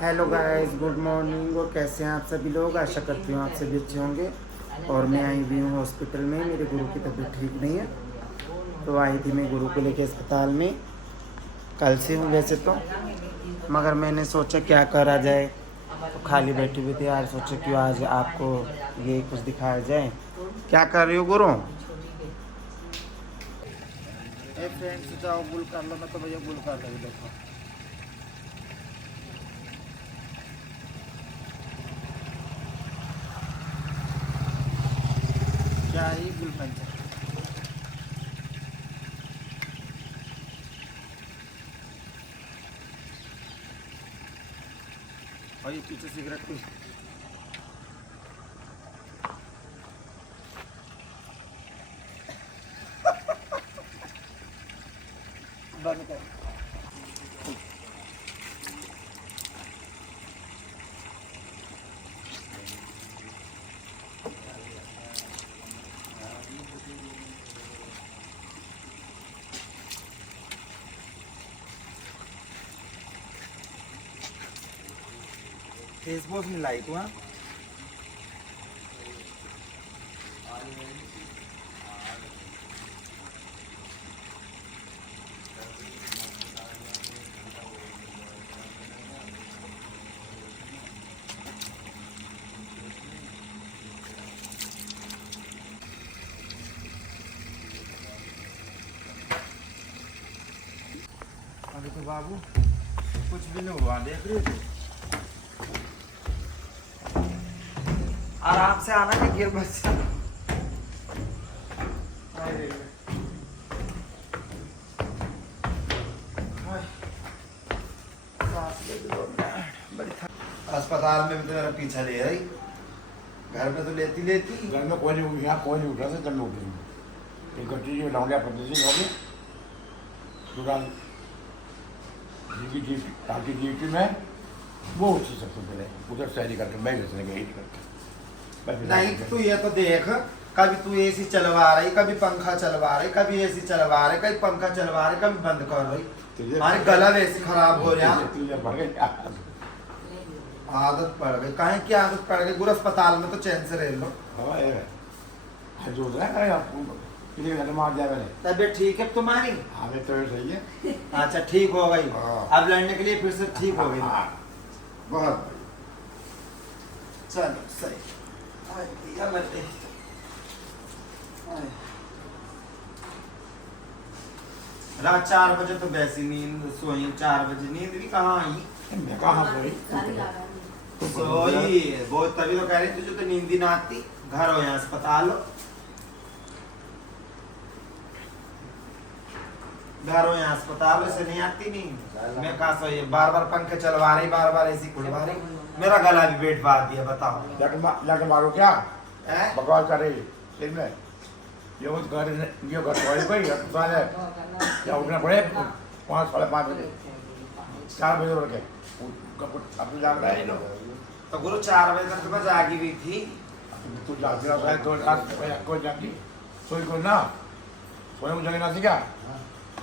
Hello guys, good morning. और कैसे हैं आप सभी लोग? आशा करती हूँ आप सभी अच्छे होंगे। और मैं आई हुई हूँ हॉस्पिटल में, मेरे गुरु की तबीयत ठीक नहीं है, तो आई थी मैं गुरु को लेके अस्पताल में। कल से हूँ वैसे तो, मगर मैंने सोचा क्या करा जाए, तो खाली बैठी हुई थी यार, सोचा क्यों आज आपको ये कुछ दिखाया जाए। क्या कर रही हो गुरु? ए फ्रेंड्स, जाओ गुल कर लो, मैं तो भैया गुल कर रही। देखो क्या ही गुल पंचर। और ये पीछे सिगरेट कुछ बंद कर। फेसवॉश मिलाई तू? हाँ, अभी तो बाबू कुछ भी नहीं हुआ, देख रही थी। आराम से आना कि गिर बस। अस्पताल में भी तो मेरा पीछा ले रही, घर में तो लेती लेती। घर में कोई नहीं उठा, कोई नहीं उठा था जब मैं उठी। एक घंटे जो लौंडिया प्रदेश हो गई तुरंत ताकि ड्यूटी में वो उठी सबसे पहले उधर सैरी करके मैं घसने गई करके। नहीं तू ये तो देख, कभी तू एसी चलवा रही, कभी पंखा चलवा रही, कभी एसी चलवा रही, कभी पंखा चलवा रही, कभी बंद कर रही। हमारे गला वैसे खराब हो रहा। तुझे पड़ गई आदत पड़ गई, कहीं की आदत पड़ गई। गुरु अस्पताल में तो चैन से रह लो। हाँ ये जो है आपको किसी का मार जाए मैंने। तबीयत ठीक है तुम्हारी? हमें तो सही है। अच्छा, ठीक हो गई? हाँ। अब लड़ने के लिए फिर से ठीक हो गई? बहुत चलो सही। रात 4 बजे तो वैसी नींद सोई, 4 बजे नींद भी कहाँ आई। मैं कहाँ सोई सोई वो तभी तो कह रही तुझे तो नींद ही ना आती। घर हो या अस्पताल हो, घर हो या अस्पताल हो, से नहीं आती नींद। मैं कहा सोई, बार बार पंखे चलवा रही, बार बार ऐसी खुलवा रही, मेरा गला भी बैठ पा दिया। बताओ जाके मारो क्या है? बकवास करे सिर में। ये घर कोई अस्पताल है क्या उठना पड़े 5 साढ़े 5 बजे 4 बजे उठ के अपनी जान रहे हैं लोग। तो गुरु 4 बजे तक तो मैं जागी हुई थी। तू जाती रहा है तो कोई जाती सोई को ना सोने को जगह ना थी क्या?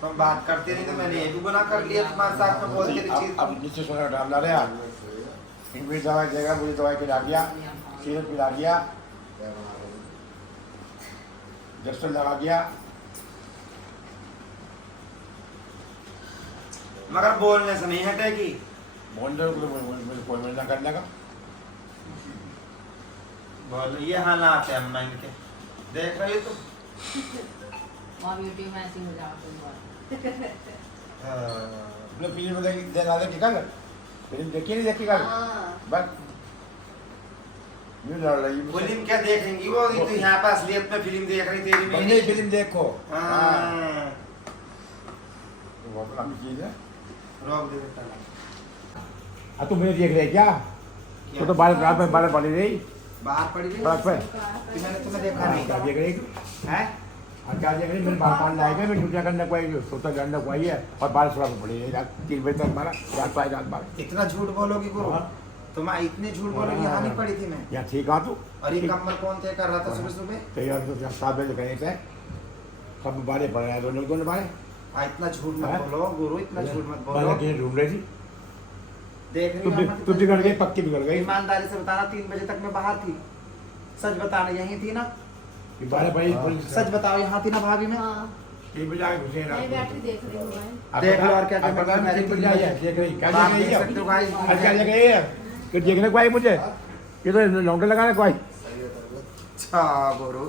तुम बात करते नहीं तो मैंने ये भी गुनाह कर लिया तुम्हारे साथ में बोलते चीज। अब नीचे सोने का टाइम डाले यार। इंग्लिश दवाई देगा, मुझे दवाई पिला दिया, सिरप पिला दिया, जस्टल लगा दिया। मगर बोलने से नहीं हटेगी। बोलने को कोई मना करने का बोल ये हालात है अम्मा इनके, देख रही हो तुम? यूट्यूब में ऐसे हो जाते लोग फिल्म में देना दे क्या कर फिल्म देखी नहीं देखी कर बस न्यूज़ लड़ रही है। फिल्म क्या देखेंगी वो? तो यहाँ पर असलियत में फिल्म देख रही तेरी बंदे मेरी। फिल्म देखो। हाँ। बहुत लंबी चीज है। रोक दे बेटा। हाँ तुम मुझे देख रहे क्या? तो बाल रात में बाल पड़ी रही बाहर पड़ी रही बात पे कि मैंने तुम्हें देखा नहीं। क्या देख रही है? क्या देख रही? मेरे बाल पान लाएगा, मैं छुट्टियाँ करने को आई, सोता जानने को आई है और बाल सुबह में पड़ी है रात 3 बजे तक मारा रात पाई रात बारह। इतना झूठ बोलोगी गुरु? तुम इतने झूठ बोलोगी? यहाँ नहीं पड़ी थी मैं। यहाँ ठीक हाँ तू और ये कम्बल कौन तय कर रहा था सुबह सुबह? तैयार तो 7 बजे कहीं से सब बारे पड़ रहे हैं दोनों बारे। इतना झूठ मत बोलो गुरु, इतना झूठ मत बोलो। ढूंढ रही थी देख रही तू हो भी- अम्मा तू कितना- बिगड़ गई, पक्की बिगड़ गई। ईमानदारी से बताना 3 बजे तक मैं बाहर थी, सच बताना यहीं थी ना, ये बारह बजे पुलिस सच बताओ यहाँ थी ना भाभी मैं। हाँ, 3 बजे आके घुसे ना। मैं बैटरी देख रही हूँ मैं। अब देख लो बता- और क्या अब क्या बता, मैं 3 बजे आई है, देख रही क्या आप देख रही देख है? सकते हो भाई। आज क्या देख रही है? कि देखने को आई मुझे, ये तो लौंडे लगाने को आई। अच्छा गुरु,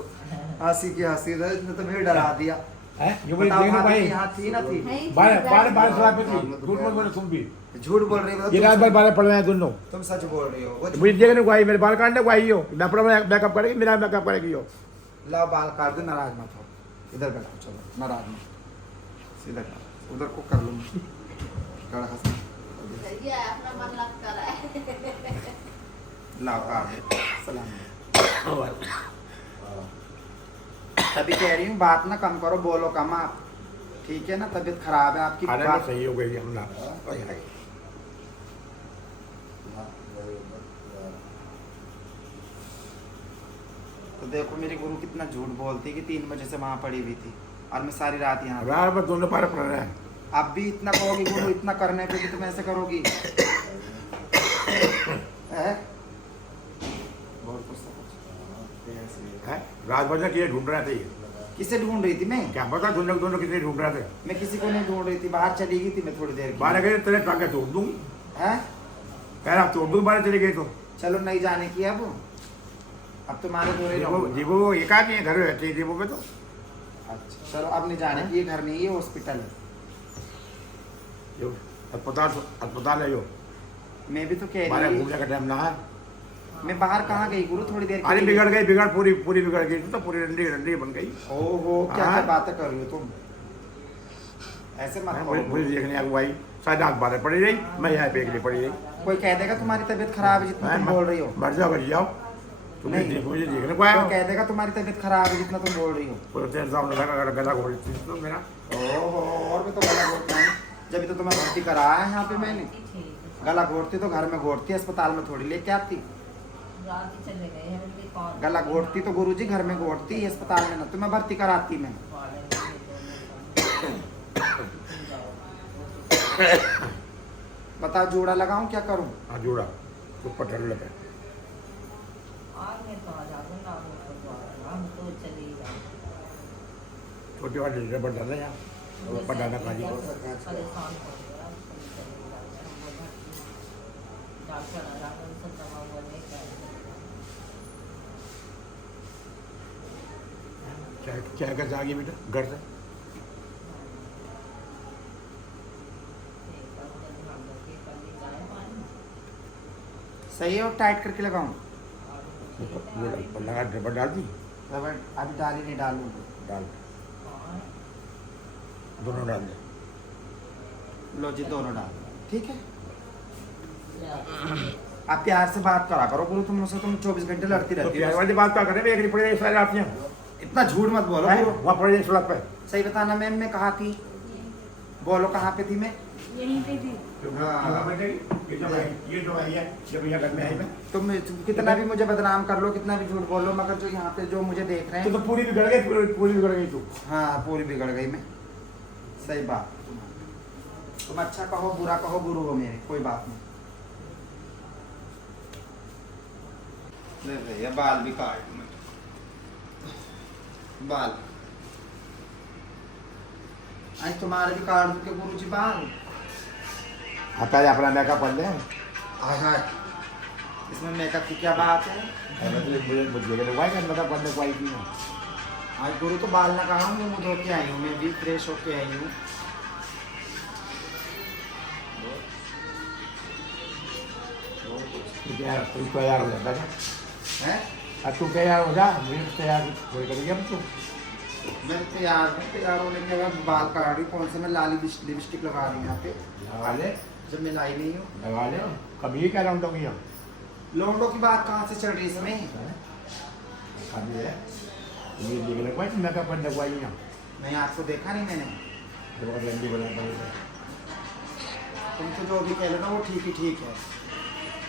हंसी की हंसी था, इसने तो मुझे डरा दिया। हैं? ये मुझे बताओ देखने को भाभी आई। यहाँ थी ना थी, नहीं, बारह शराब पे थी, झूठ मत बोलो तुम भी। झूठ बोल रही हो ये रात भर तुम, 12 पड़ रहे हैं दोनों। तुम सच बोल रही हो। वो मुझे देखने को आई, मेरे बाल काटने को आई हो, लपड़ा मेकअप करेगी, मेरा मेकअप करेगी हो। लाओ बाल काट दो, नाराज मत हो, इधर बैठो, चलो नाराज मत, सीधा जाओ, उधर को कर लो कड़ा हंसी। सही है, अपना मन लग कर रहा है। लाओ काट दो, सलाम। तभी कह रही हूँ बात ना कम करो, बोलो कम आप, ठीक है ना, तबीयत खराब है आपकी। खाने में बात सही हो गई हम ना। तो देखो मेरी गुरु कितना झूठ बोलती है कि 3 बजे से वहाँ पड़ी हुई थी और मैं सारी रात यहाँ थी। रात भर दोनों पार पड़ रहे हैं। अब भी इतना कहोगी गुरु, इतना करने पे भी तुम ऐसे करोगी? हैं? बहुत गुस्सा कुछ। हैं? रात भर तक ये ढूंढ रहे थे ये। किसे ढूंढ रही थी मैं? क्या पता दोनों कितने ढूंढ रहे थे। मैं किसी को नहीं ढूंढ रही थी, बाहर चली गई थी मैं थोड़ी देर बारह की। गए तेरे टांगे तोड़ दूँ, हैं? कह रहा तोड़ दूँ, बारह चले गए तो। चलो नहीं जाने की अब तुम्हारे दो जीवो जीवो एक आदमी है, घर में रहते हैं जीवो पे तो। अच्छा चलो अब नहीं जाने की, ये घर नहीं, ये हॉस्पिटल है। जो अस्पताल है जो। मैं भी तो कह बारह रही घूमने का टाइम ना है। मैं बाहर कहाँ गई गुरु, थोड़ी देर अरे के लिए। बिगड़ गई, पूरी बिगड़ गई तो पूरी रंडी रंडी बन गई। ओहो क्या हाँ। क्या बातें कर रही हो तुम, ऐसे मत मुझे करो। देखने आगू आई, शायद आग बारह पड़ी रही, मैं यहाँ पे अकेली पड़ी रही। कोई कह देगा तुम्हारी तबीयत खराब है जितना तुम बोल रही हो। मर जाओ मर जाओ, तुम्हें नहीं। देखो मुझे देखने को आया कोई कह देगा तुम्हारी तबीयत खराब है जितना तुम बोल रही हो। हो। तेरे सामने गला घोड़ तो मेरा। ओहो और भी तो गला घोटना है, जब तो तुम्हें भर्ती कराया है यहाँ पे मैंने। गला घोटती तो घर में घोटती, अस्पताल में थोड़ी लेके आती। रात ही चले गए हैं, उनके कौन- गला घोटती तो गुरुजी घर में घोटती, अस्पताल में ना, तुम्हें भर्ती कराती मैं। बताओ जोड़ा लगाऊं क्या करूं? हाँ जोड़ा तो पटल लगे। आज मैं तो आ जाऊंगा, हम तो चले ही जाएं। छोटी वाली रबड़ डाल रहे हैं, पटाना खाली। परेशान हो गया, डॉक्टर आ रहा है, उनसे दवा वो नहीं करेंगे। क्या कर जाएगी बेटा घर से? सही है, और टाइट करके लगाऊं? वो लगा रबड़ डाल दी, रबड़ अभी डाली नहीं, डालूंगी। डाल दोनों डाल दे। लो जी दोनों डाल, ठीक है। आप प्यार से बात करा करो गुरु, तुम मुझसे तुम 24 घंटे लड़ती तो रहती प्यार हो। वाली बात क्या करें, एक पड़े सारी रात में इतना झूठ मत बोलो गुरु, वहाँ पड़े सड़क पे। सही बताना मैम, मैं कहाँ थी? बोलो कहाँ पे थी मैं? यहीं पे थी। ये जो आई है, जब यहाँ घर में आई मैं तुम कितना भी मुझे बदनाम कर लो, कितना भी झूठ बोलो, मगर जो यहाँ पे जो मुझे देख रहे हैं, तो पूरी बिगड़ गई, पूरी बिगड़ गई तू। हाँ पूरी बिगड़ गई मैं। सही बात, तुम अच्छा कहो बुरा कहो, गुरु हो मेरे, कोई बात नहीं। ले भैया बाल भी काट दूं मैं, बाल आज तुम्हारे भी काट दूं के गुरु जी बाल? आता है अपना मेकअप कर ले। हाँ इसमें मेकअप की क्या बात है? मुझे मेकअप करने को आई थी। आज गुरु तो बाल ना कहा, मैं मुँह धो के आई हूँ, मैं भी फ्रेश होके आई हूँ। तू तैयार हो जाता है, हैं? अब तू तैयार हो जा, मुझे तैयार कोई करेंगे हम तो। मैं तैयार हूँ, तैयार होने के बाद बाल काट रही, कौन से मैं लाली लिपस्टिक लगा रही हूँ यहाँ पे, लगा ले, जब मैं लाई नहीं हूँ। लगा ले, कभी कह रहा हूँ तो हम लौंडों की बात कहाँ से चल रही है इसमें? कभी है मुझे देखने को आई, मेकअप करने को आई हम नहीं आपको देखा नहीं मैंने। बहुत लंबी बना पड़ेगा। तुम तो जो भी कह लो ना वो ठीक ही ठीक है।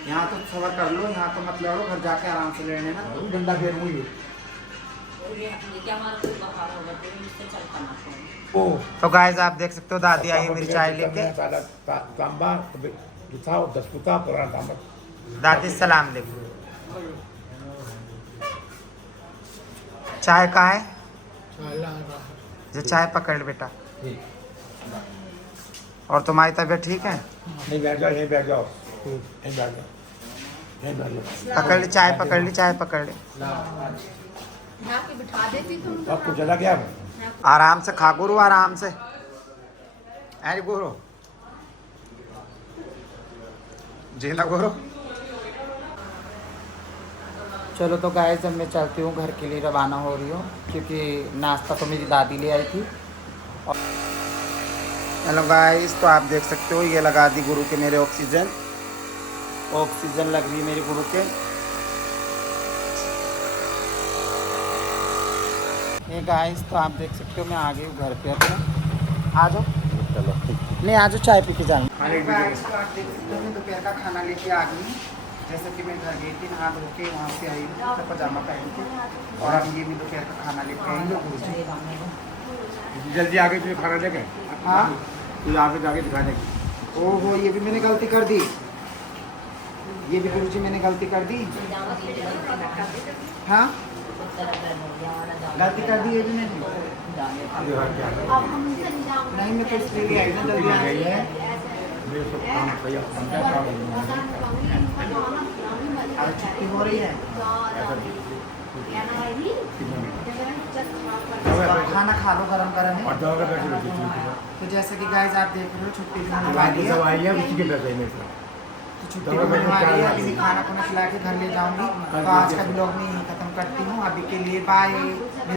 यहाँ तो सबर कर लो, यहाँ तो मत लड़ो, घर जाके आराम से लड़ने ना। डंडा फेर हुई ओ तो गाइस आप देख सकते हो दादी आई है मेरी चाय लेके। तांबा था 10 फुटा पुराना था मत दादी सलाम ले। चाय का है जो चाय पकड़ ले बेटा। और तुम्हारी तबीयत ठीक है? नहीं बैठ जाओ यहीं बैठ जाओ यहीं बैठ जाओ यहीं बैठ जाओ पकड़ ली चाय, पकड़ ली चाय, पकड़ ली। बिठा देती तुम आपको चला गया आराम से खा गुरु, आराम से। अरे गुरु जी ना गुरु। चलो तो गाइस अब मैं चलती हूँ, घर के लिए रवाना हो रही हूँ क्योंकि नाश्ता तो मेरी दादी ले आई थी। हेलो गाइस, तो आप देख सकते हो ये लगा दी गुरु के मेरे ऑक्सीजन लग रही है मेरे गुरु के। ये गाइस तो आप देख सकते हो मैं आ गई हूँ घर पे अपने। आ जाओ, चलो नहीं आ जाओ, चाय पी के जाना। खाने की गाइस तो आप देख सकते हो मैं दोपहर का खाना लेके आ गई। जैसे कि मैं घर गई थी, नहा धो के वहाँ से आई हूँ तो पजामा पहन के, और अब ये भी दोपहर का खाना लेके आई हूँ गुरु जी। जल्दी आगे तुझे खाना देंगे हाँ तू आगे जाके दिखा देगी ओहो, ये भी मैंने गलती कर दी, ये भी गुरु जी मैंने गलती कर दी। हाँ गलती कर दी ये भी मैंने। नहीं मैं तो इसलिए ले आई ना जल्दी आ गई है। मेरे सब काम सही अपना काम अब छुट्टी हो रही है, खाना खा लो, गरम गरम है। और जाओगे पैसे लेते तो जैसे कि गाइस आप देख रहे हो छुट्टी भी होने वाली बाकी है, सब आई है उसी के पैसे मेरे से तो छुट्टी भी होने वाली है। अभी खाना खुना खिला के घर ले जाऊंगी। तो आज का ब्लॉग में यहीं खत्म करती हूँ, अभी के लिए बाय।